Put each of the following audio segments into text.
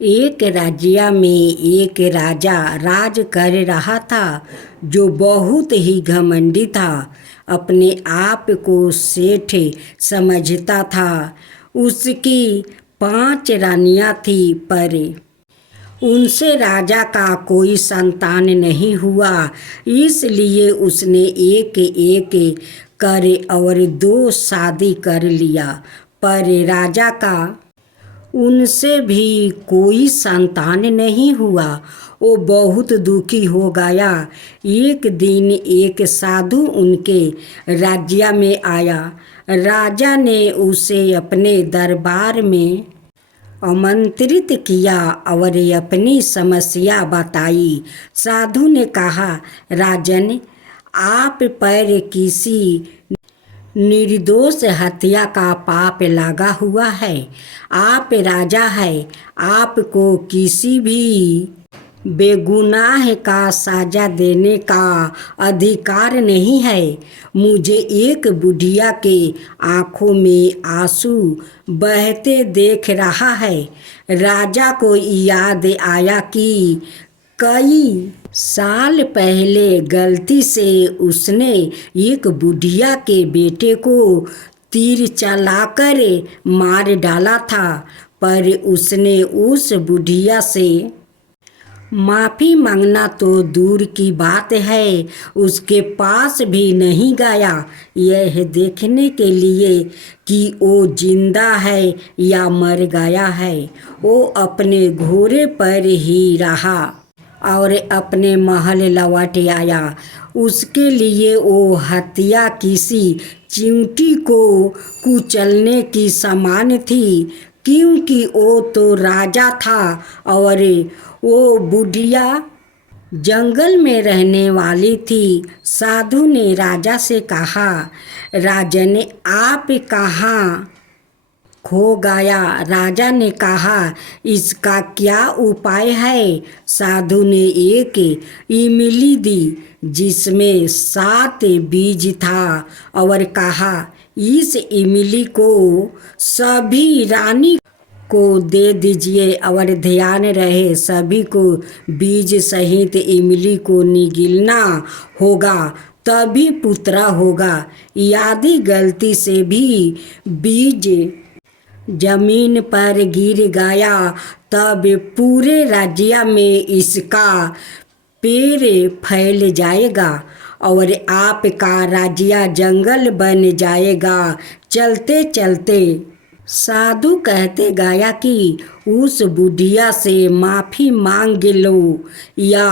एक राज्य में एक राजा राज कर रहा था जो बहुत ही घमंडी था। अपने आप को सेठ समझता था। उसकी 5 रानियां थी पर उनसे राजा का कोई संतान नहीं हुआ। इसलिए उसने एक एक कर और 2 शादी कर लिया, पर राजा का उनसे भी कोई संतान नहीं हुआ। वो बहुत दुखी हो गया। एक दिन एक साधु उनके राज्य में आया। राजा ने उसे अपने दरबार में आमंत्रित किया और अपनी समस्या बताई। साधु ने कहा, राजन, आप पर किसी निर्दोष हत्या का पाप लगा हुआ है। आप राजा हैं। आपको किसी भी बेगुनाह का सजा देने का अधिकार नहीं है। मुझे एक बुढ़िया के आंखों में आंसू बहते देख रहा है। राजा को याद आया कि कई साल पहले गलती से उसने एक बुढ़िया के बेटे को तीर चलाकर मार डाला था, पर उसने उस बुढ़िया से माफ़ी मांगना तो दूर की बात है, उसके पास भी नहीं गया यह देखने के लिए कि वो जिंदा है या मर गया है। वो अपने घोड़े पर ही रहा और अपने महल लौट आया। उसके लिए वो हत्या किसी चींटी को कुचलने की समान थी, क्योंकि वो तो राजा था और वो बुढ़िया जंगल में रहने वाली थी। साधु ने राजा से कहा, राजन, आप कहाँ खो गया? राजा ने कहा, इसका क्या उपाय है? साधु ने एक इमली दी जिसमें 7 बीज था और कहा, इस इमली को सभी रानी को दे दीजिए और ध्यान रहे सभी को बीज सहित इमली को निगलना होगा, तभी पुत्र होगा। यदि गलती से भी बीज जमीन पर गिर गया तब पूरे राज्य में इसका पेड़ फैल जाएगा और आपका राज्य जंगल बन जाएगा। चलते चलते साधु कहते गया कि उस बुढ़िया से माफ़ी मांग लो। या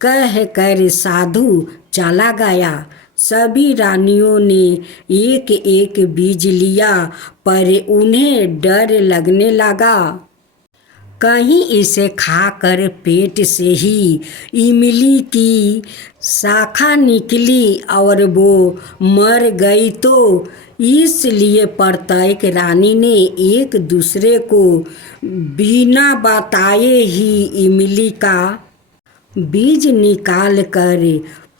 कह कर साधु चला गया। सभी रानियों ने एक एक बीज लिया, पर उन्हें डर लगने लगा कहीं इसे खाकर पेट से ही इमली की शाखा निकली और वो मर गई तो। इसलिए प्रत्येक रानी ने एक दूसरे को बिना बताए ही इमली का बीज निकाल कर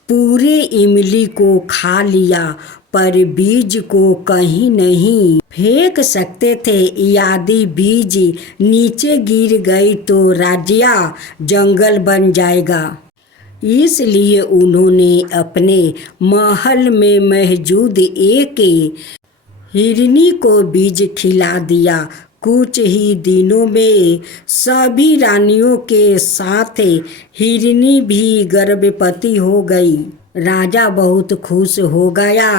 पूरे इमली को खा लिया, पर बीज को कहीं नहीं फेंक सकते थे। यदि बीज नीचे गिर गई तो राज्य जंगल बन जाएगा। इसलिए उन्होंने अपने महल में मौजूद एक हिरनी को बीज खिला दिया। कुछ ही दिनों में सभी रानियों के साथ हिरनी भी गर्भवती हो गई। राजा बहुत खुश हो गया,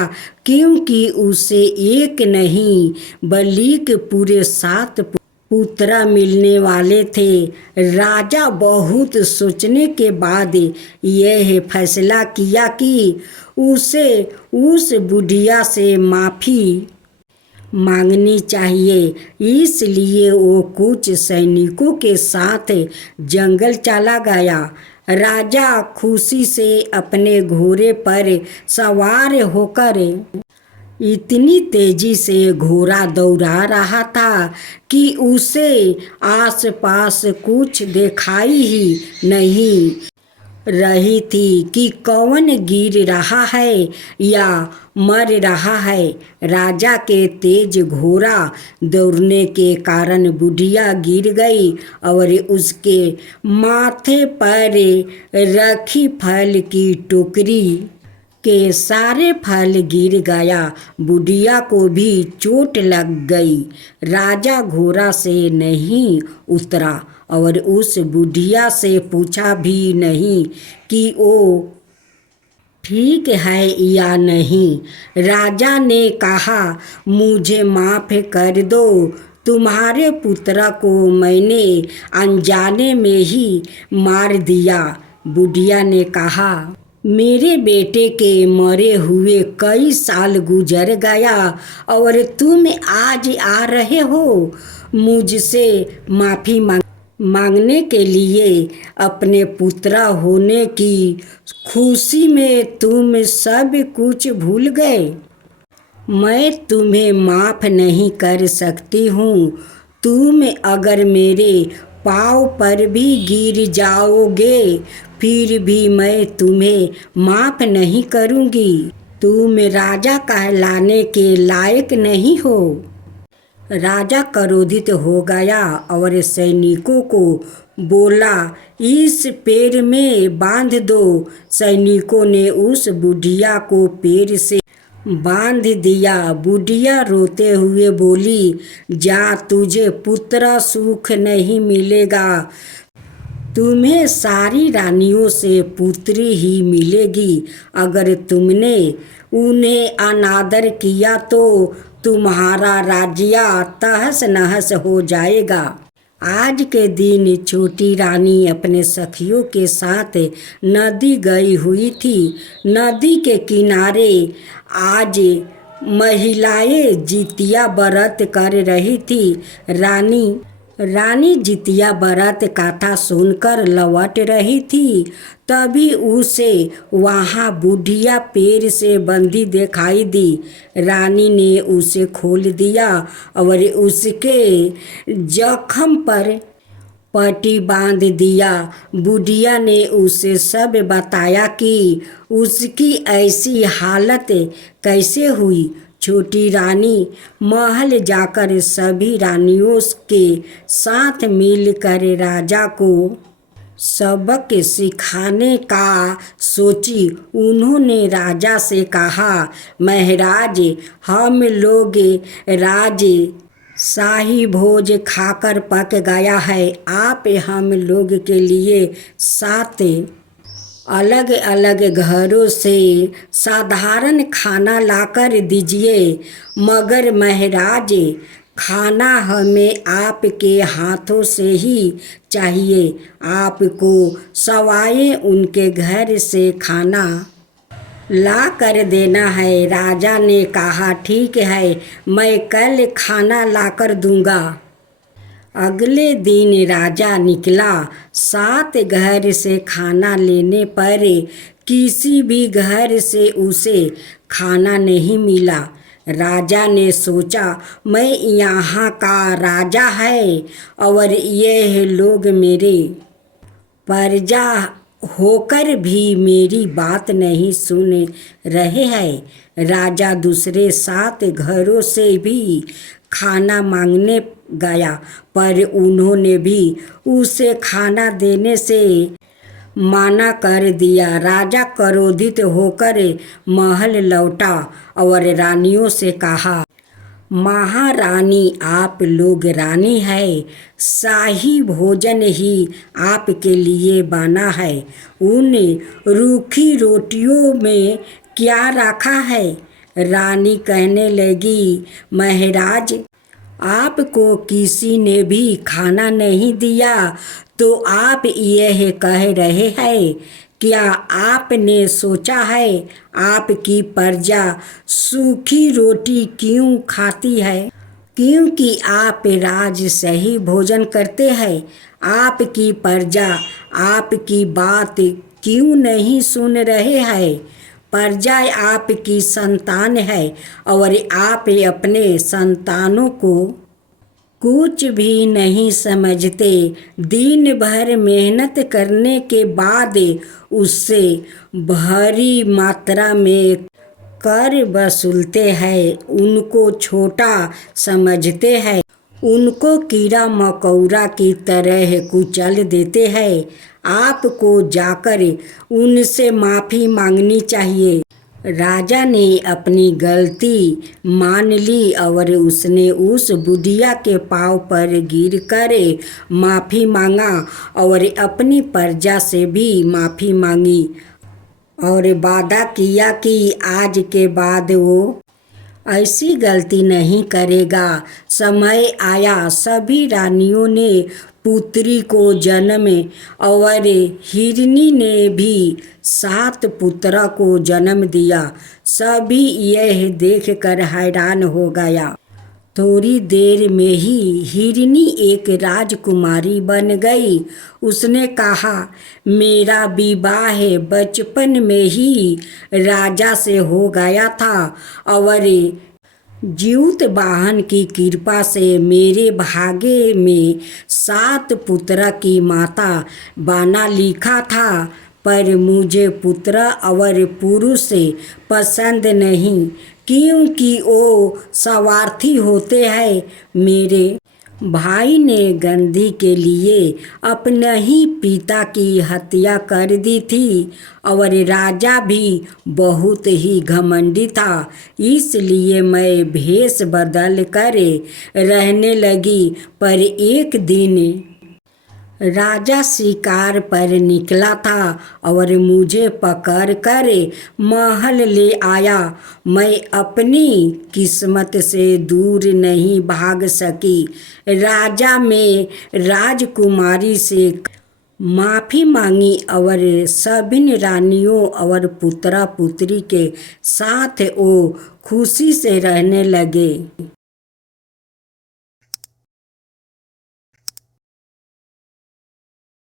क्योंकि उसे एक नहीं बल्कि पूरे 7 पुत्र मिलने वाले थे। राजा बहुत सोचने के बाद यह फैसला किया कि उसे उस बुढ़िया से माफ़ी मांगनी चाहिए। इसलिए वो कुछ सैनिकों के साथ जंगल चला गया। राजा खुशी से अपने घोड़े पर सवार होकर इतनी तेजी से घोड़ा दौड़ा रहा था कि उसे आसपास कुछ दिखाई ही नहीं। रही थी कि कौन गिर रहा है या मर रहा है। राजा के तेज घोड़ा दौड़ने के कारण बुढ़िया गिर गई और उसके माथे पर रखी फल की टोकरी के सारे फल गिर गया। बुढ़िया को भी चोट लग गई। राजा घोड़ा से नहीं उतरा और उस बुढ़िया से पूछा भी नहीं कि वो ठीक है या नहीं। राजा ने कहा, मुझे माफ़ कर दो, तुम्हारे पुत्र को मैंने अनजाने में ही मार दिया। बुढ़िया ने कहा, मेरे बेटे के मरे हुए कई साल गुजर गया और तुम आज आ रहे हो मुझसे माफ़ी मांगने के लिए। अपने पुत्र होने की खुशी में तुम सब कुछ भूल गए। मैं तुम्हें माफ़ नहीं कर सकती हूँ। तुम अगर मेरे पाँव पर भी गिर जाओगे फिर भी मैं तुम्हें माफ़ नहीं करूँगी। तुम राजा कहलाने के लायक नहीं हो। राजा क्रोधित हो गया और सैनिकों को बोला, इस पेड़ में बांध दो। सैनिकों ने उस बुढ़िया को पेड़ से बांध दिया। बुढ़िया रोते हुए बोली, जा, तुझे पुत्र सुख नहीं मिलेगा। तुम्हें सारी रानियों से पुत्री ही मिलेगी। अगर तुमने उन्हें अनादर किया तो तुम्हारा राज्य तहस नहस हो जाएगा। आज के दिन छोटी रानी अपने सखियों के साथ नदी गई हुई थी। नदी के किनारे आज महिलाएं जितिया व्रत कर रही थी। रानी जितिया व्रत कथा सुनकर लौट रही थी। तभी उसे वहाँ बुढ़िया पेड़ से बंधी दिखाई दी। रानी ने उसे खोल दिया और उसके जख्म पर पट्टी बांध दिया। बुढ़िया ने उसे सब बताया कि उसकी ऐसी हालत कैसे हुई। छोटी रानी महल जाकर सभी रानियों के साथ मिलकर राजा को सबक सिखाने का सोची। उन्होंने राजा से कहा, महाराज, हम लोग राज शाही भोज खाकर पक गया है। आप हम लोग के लिए 7 अलग अलग घरों से साधारण खाना लाकर दीजिए। मगर महाराज, खाना हमें आपके हाथों से ही चाहिए। आपको सवाए उनके घर से खाना ला कर देना है। राजा ने कहा, ठीक है, मैं कल खाना लाकर दूंगा। अगले दिन राजा निकला। 7 घर से खाना लेने पर किसी भी घर से उसे खाना नहीं मिला। राजा ने सोचा, मैं यहाँ का राजा है और यह लोग मेरे प्रजा होकर भी मेरी बात नहीं सुन रहे हैं। राजा दूसरे 7 घरों से भी खाना मांगने गया पर उन्होंने भी उसे खाना देने से माना कर दिया। राजा क्रोधित होकर महल लौटा और रानियों से कहा, महारानी, आप लोग रानी है, शाही भोजन ही आपके लिए बना है। उन रूखी रोटियों में क्या रखा है? रानी कहने लगी, महाराज, आपको किसी ने भी खाना नहीं दिया तो आप यह कह रहे हैं। क्या आपने सोचा है आपकी प्रजा सूखी रोटी क्यों खाती है? क्योंकि आप राज सही भोजन करते हैं। आपकी प्रजा आपकी बात क्यों नहीं सुन रहे हैं? प्रजा आपकी संतान है और आप अपने संतानों को कुछ भी नहीं समझते। दिन भर मेहनत करने के बाद उससे भारी मात्रा में कर वसूलते हैं। उनको छोटा समझते हैं, उनको कीड़ा मकोड़ा की तरह कुचल देते हैं। आपको जाकर उनसे माफ़ी मांगनी चाहिए। राजा ने अपनी गलती मान ली और उसने उस बुढ़िया के पाँव पर गिरकर माफ़ी मांगा और अपनी प्रजा से भी माफ़ी मांगी और वादा किया कि आज के बाद वो ऐसी गलती नहीं करेगा। समय आया, सभी रानियों ने पुत्री को जन्म और हिरनी ने भी 7 पुत्र को जन्म दिया। सभी यह देखकर हैरान हो गया। थोड़ी देर में ही हिरनी एक राजकुमारी बन गई। उसने कहा, मेरा विवाह बचपन में ही राजा से हो गया था और ज्यूत वाहन की कृपा से मेरे भाग्य में 7 पुत्र की माता बना लिखा था। पर मुझे पुत्र और पुरुष पसंद नहीं, क्योंकि वो स्वार्थी होते हैं। मेरे भाई ने गंधी के लिए अपने ही पिता की हत्या कर दी थी और राजा भी बहुत ही घमंडी था। इसलिए मैं भेष बदल कर रहने लगी। पर एक दिन राजा शिकार पर निकला था और मुझे पकड़कर महल ले आया। मैं अपनी किस्मत से दूर नहीं भाग सकी। राजा में राजकुमारी से माफ़ी मांगी और सभी रानियों और पुत्र पुत्री के साथ वो खुशी से रहने लगे।